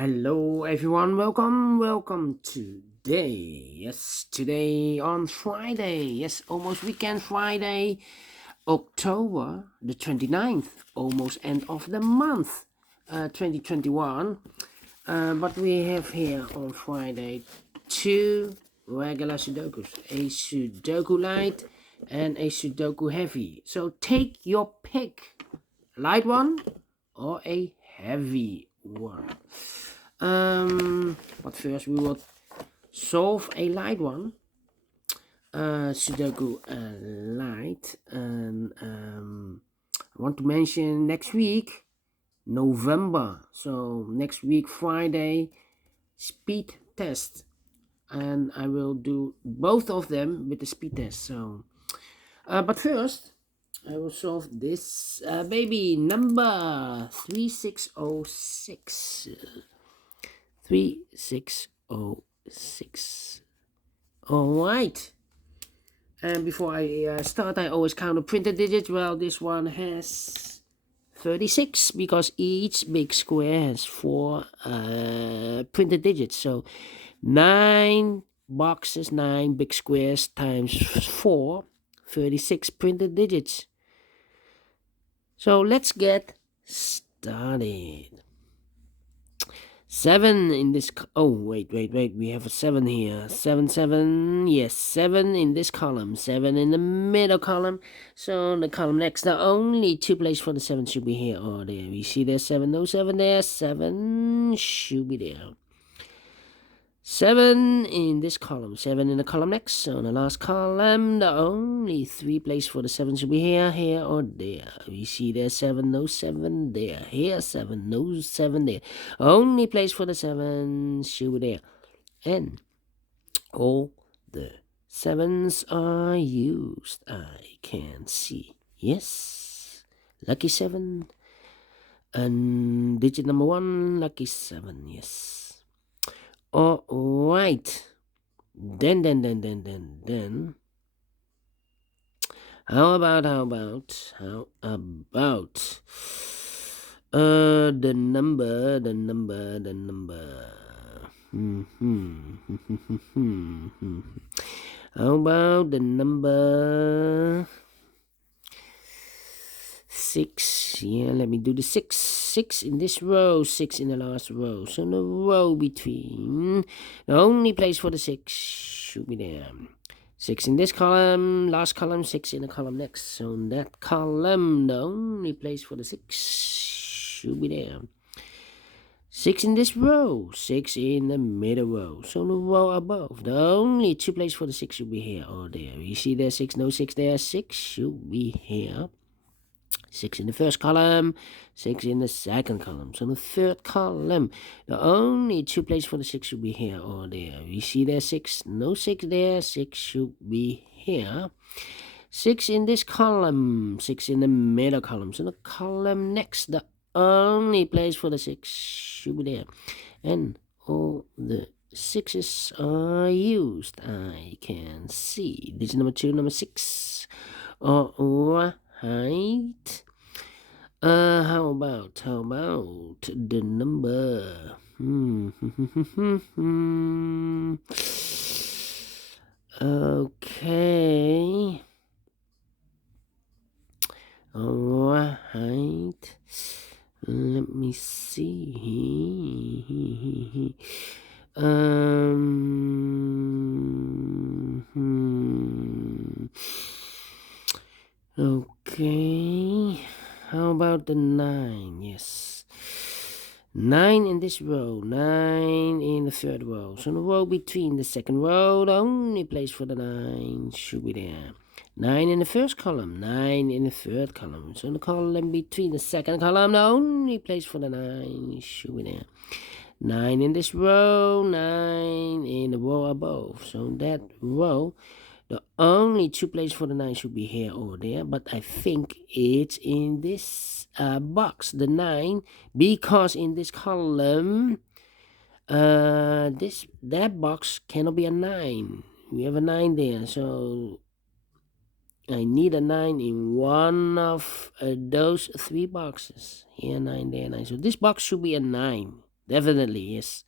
Hello everyone, welcome today. Yes, today on Friday. Yes, almost weekend Friday, October the 29th, almost end of the month, 2021. But we have here on Friday two regular Sudokus, a Sudoku Light and a Sudoku Heavy. So take your pick, light one or a heavy one. But first we will solve a light one, Sudoku Light, and I want to mention next week, November. So next week Friday, speed test, and I will do both of them with the speed test. So, but first. I will solve this baby number 3606. 3606. Alright. And before I start, I always count the printed digits. Well, this one has 36 because each big square has 4 printed digits. So 9 boxes, 9 big squares times 4, 36 printed digits. So let's get started. 7 in this, oh wait, we have a 7 here, 7, yes, 7 in this column, 7 in the middle column. So the column next, the only 2 places for the 7 should be here or there. We see there's 7, no 7 there, 7 should be there. 7 in this column, 7 in the column next. So in the last column, the only 3 places for the 7 should be here, here, or there. We see there's 7, no 7 there. Here, 7, no 7 there. Only place for the 7 should be there. And all the 7s are used. I can see. Yes. Lucky 7. And digit number 1, lucky 7. Yes. All right. Then. How about the number. How about the number 6? Yeah, let me do the 6. 6 in this row, 6 in the last row. So the row between, the only place for the 6 should be there. 6 in this column, last column, 6 in the column next. So in that column, the only place for the 6 should be there. 6 in this row, 6 in the middle row. So the row above, the only 2 places for the 6 should be here or there. You see there 6, no 6 there, 6 should be here. 6 in the first column, 6 in the second column. So the third column, the only 2 places for the 6 should be here or there. We see there 6, no 6 there, 6 should be here. 6 in this column, 6 in the middle column. So the column next, the only place for the 6 should be there. And all the 6s are used. I can see. This is number 2, number 6. Alright. How about the number? Okay. Alright. Let me see. Okay. How about the 9? Yes. 9 in this row, 9 in the third row. So the row between the second row, the only place for the 9 should be there. 9 in the first column, 9 in the third column. So the column between the second column, the only place for the 9 should be there. 9 in this row, 9 in the row above. So that row, the only 2 places for the 9 should be here or there, but I think it's in this box, the 9, because in this column, that box cannot be a 9. We have a 9 there, so I need a 9 in one of those 3 boxes. Here, 9, there, 9. So this box should be a 9. Definitely, yes.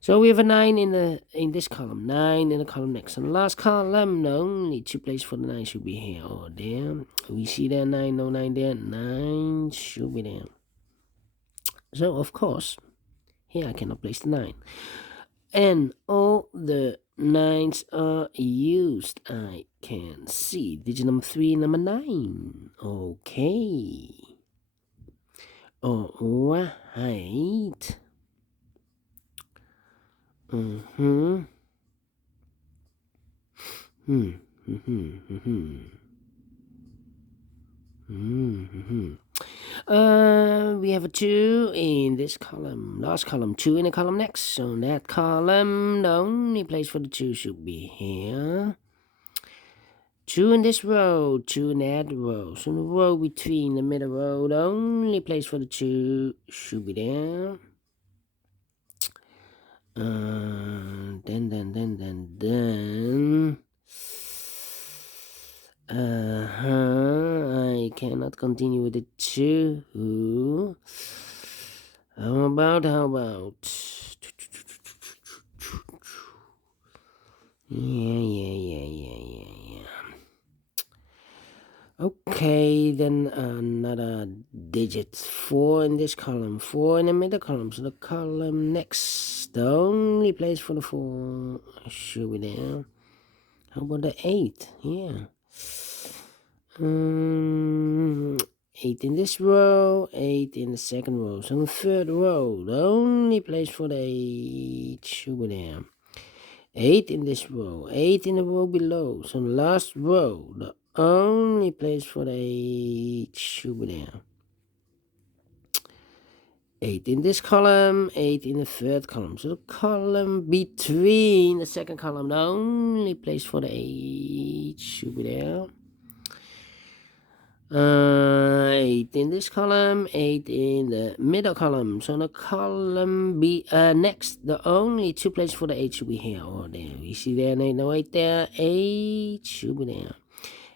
So we have a 9 in this column, 9 in the column next. On the last column, the only 2 places for the 9 should be here or there. We see there 9, no 9 there, 9 should be there. So of course, here I cannot place the 9. And all the 9s are used. I can see digit number 3, number 9. Okay. Alright. We have a 2 in this column, last column, 2 in the column next. So that column, the only place for the 2 should be here. 2 in this row, 2 in that row. So the row between the middle row, the only place for the 2 should be there. Then. I cannot continue with the 2. How about? Yeah. Okay, then another digit. 4 in this column, 4 in the middle column. So the column next, the only place for the 4 should be there. How about the 8? Yeah. 8 in this row, 8 in the second row. So the third row, the only place for the 8 should be there. 8 in this row, 8 in the row below. So the last row, the only place for the 8 should be there. 8 in this column, 8 in the third column. So the column between the second column, the only place for the 8 should be there. 8 in this column, 8 in the middle column. So the column next, the only 2 places for the 8 should be here or there. You see there, no 8 there, 8 should be there.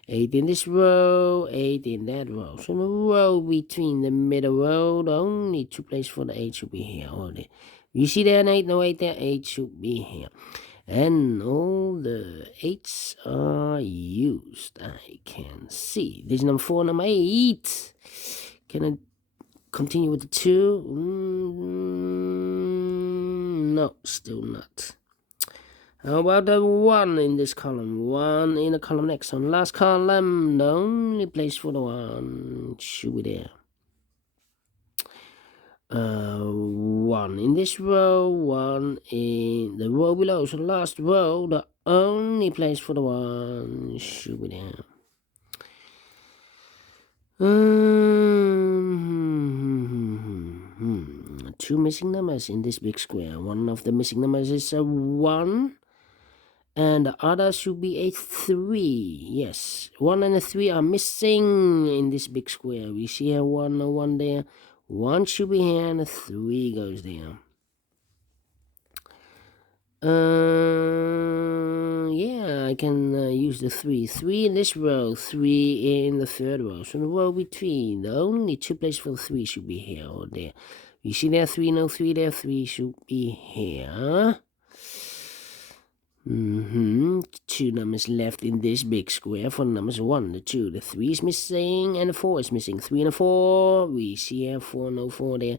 8 in this row, 8 in that row. So the row between the middle row, the only 2 places for the 8 should be here or there. You see there, 8, no 8 there, 8 should be here. And all the 8s are used. I can see. Digit number 4, number 8. Can I continue with the 2? No, still not. How about the 1 in this column? 1 in the column next. On the last column, the only place for the 1 should be there. 1 in this row, 1 in the row below. So the last row, the only place for the 1 should be there. 2 missing numbers in this big square. One of the missing numbers is a 1. And the other should be a 3. Yes, 1 and a 3 are missing in this big square. We see a 1, a 1 there. 1 should be here and a 3 goes there. Yeah, I can use the 3. 3 in this row, 3 in the third row. So the row between, the only 2 places for the 3 should be here or there. You see there, 3, no 3 there, 3 should be here. 2 numbers left in this big square for the numbers 1, the 2, the 3 is missing, and the 4 is missing. 3 and a 4, we see here 4, no 4 there.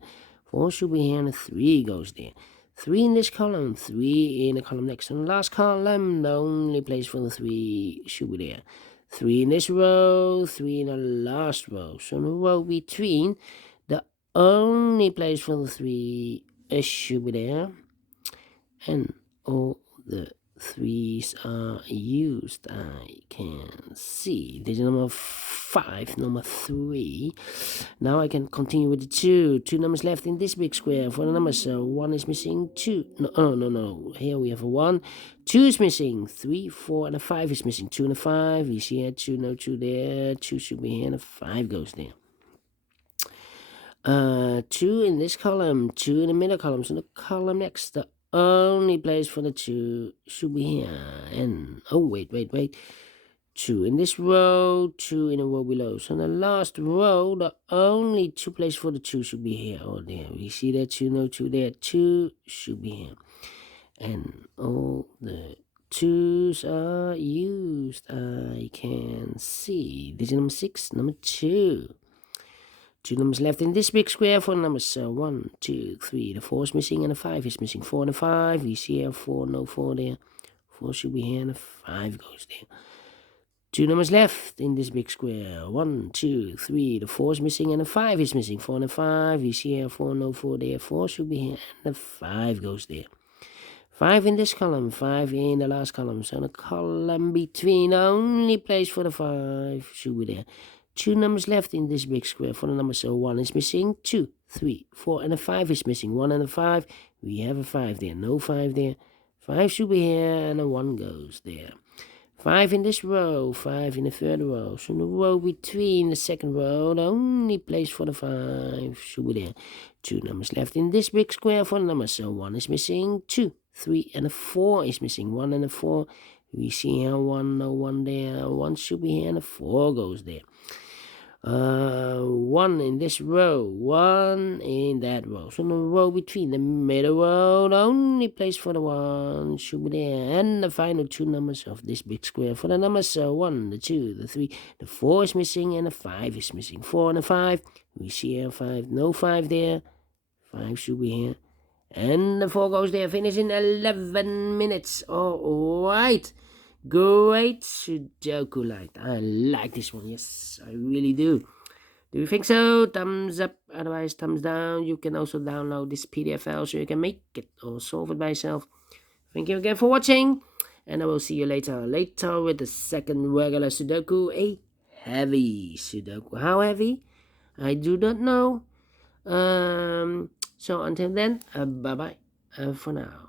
4 should be here, and the 3 goes there. 3 in this column, 3 in the column next. And the last column, the only place for the 3 should be there. 3 in this row, 3 in the last row. So the row between, the only place for the 3 should be there. And all the 3s are used. I can see. Digit number 5, number 3. Now I can continue with the 2. 2 numbers left in this big square. For the numbers, 1 is missing. 2. No. Here we have a 1. 2 is missing. 3, 4, and a 5 is missing. 2 and a 5. You see here 2, no 2 there. 2 should be here, and a 5 goes there. 2 in this column. 2 in the middle column. So the column next, the only place for the 2 should be here. And oh, wait. 2 in this row, 2 in a row below. So in the last row, the only 2 places for the 2 should be here or there. We see that 2, no 2 there. 2 should be here. And all the 2s are used. I can see. Digit number 6, number 2. 2 numbers left in this big square for numbers 1, 2, 3. The 4 is missing and the 5 is missing. 4 and a 5. We see here 4, no 4 there. 4 should be here and the 5 goes there. 2 numbers left in this big square. 1, 2, 3. The 4 is missing and the 5 is missing. 4 and a 5. We see here 4, no 4 there. 4 should be here and the 5 goes there. 5 in this column, 5 in the last column. So the column between, only place for the 5 should be there. 2 numbers left in this big square for the number. So 1 is missing, 2, 3, 4, and a 5 is missing. 1 and a 5, we have a 5 there. No 5 there. 5 should be here and a 1 goes there. 5 in this row, 5 in the third row. So the row between the second row, the only place for the 5 should be there. 2 numbers left in this big square for the number. So 1 is missing, 2, 3, and a 4 is missing. 1 and a 4. We see here 1, no 1 there. 1 should be here and a 4 goes there. 1 in this row, 1 in that row. So the row between the middle row, the only place for the 1 should be there. And the final 2 numbers of this big square for the numbers 1, the 2, the 3, the 4 is missing and the 5 is missing. 4 and a 5. We see here 5, no 5 there. 5 should be here. And the 4 goes there. Finish in 11 minutes. Alright. Great Sudoku Light. I like this one. Yes, I really do. Do you think so? Thumbs up. Otherwise, thumbs down. You can also download this PDF file so you can make it or solve it by yourself. Thank you again for watching. And I will see you later. Later with the second regular Sudoku. A heavy Sudoku. How heavy? I do not know. So until then, bye-bye for now.